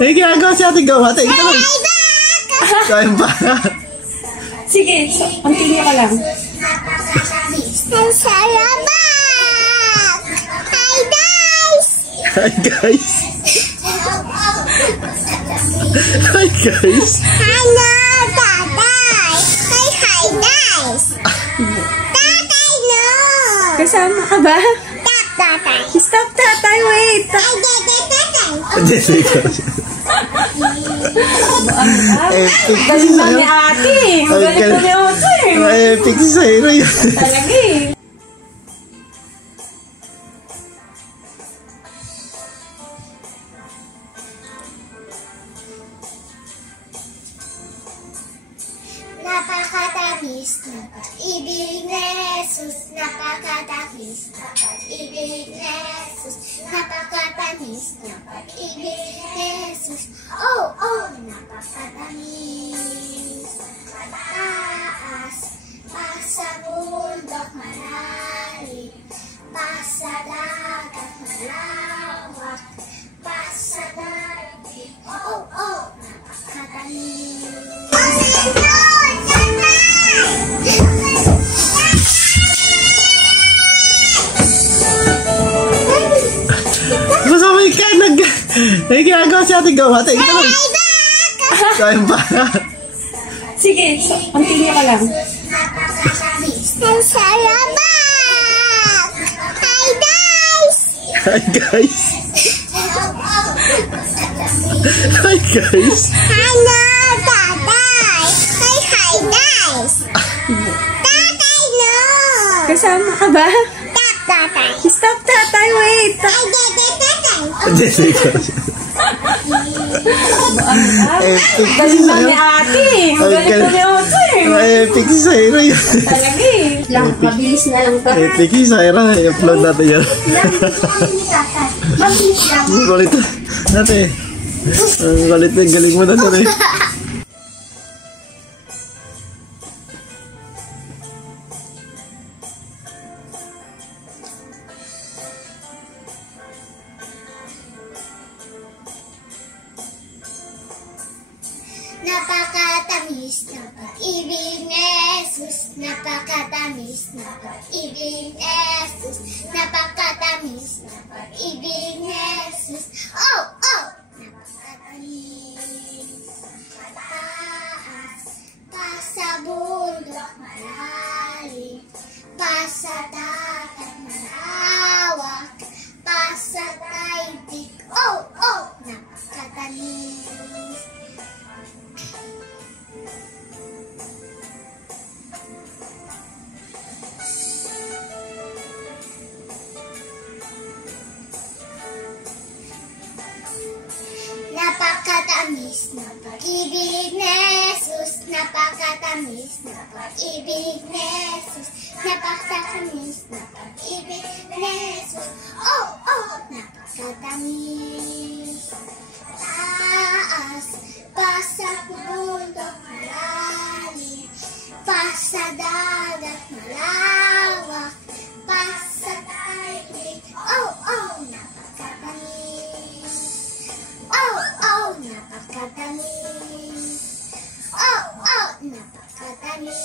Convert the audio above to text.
Ay, ginagawa si Ate Gawa. Ate, ito lang. Kain ba? Sige, continue ka lang. Ang salamat! Hi guys! Hi guys! Hi guys! Hello, tatay! Hi guys! Tatay, no! Kasama ka ba? Stop, tatay! Stop, tatay, wait! Ay, tatay! Jessica. Galing na ni ate. Magaling na ni ate. Epic si Zaira yun. Talaga eh. Napakatamis na pag-ibig ni Jesus. Napakatamis na pag-ibig ni Jesus. Napakatamis na pag-ibig ni Jesus. Oh, oh, napakatamis. Taas, pa sa bundok malalim, pa sa dagat malawak, pa sa daigdig. Oh, oh, napakatamis. Masama yung kain. Ay, ginagawa si Ate Gawa. Ate, ito lang. Kain ba? Sige, continue ka lang. Ang salamat! Hi guys! Hi guys! Hi guys! Hello, tatay! Hi guys! Tatay, no! Kasama ka ba? Stop, tatay! Stop, tatay, wait! Ay, tatay! Jessica. Epic si Galing na ni Zaira. ate. Magaling na ni ate. Epic si Zaira yun. Talaga eh. Lang, mabilis na lang to. Epic si Zaira. I-upload natin yan. Ang kulit. Ate. Ang kulit na. Galing mo na rin. Napakatamis na pag-ibig ni Jesus. Napakatamis na pag-ibig ni Jesus. Napakatamis na pag-ibig ni Jesus. Oh, oh! Napakatamis. Taas, pa sa bundok malalim, pa sa dagat malawak, pa sa daigdig. Oh, oh! Napakatamis. Napakatamis na pag-ibig ni Jesus. Napakatamis na pag-ibig ni Jesus. Napakatamis na pag-ibig ni Jesus. Oh, oh, napakatamis. Taas, pa sa bundok malalim, pa sa dagat malawak, pa sa daigdig. Oh, oh, napakatamis. Oh, oh, napakatamis. Oh, oh, napakatamis.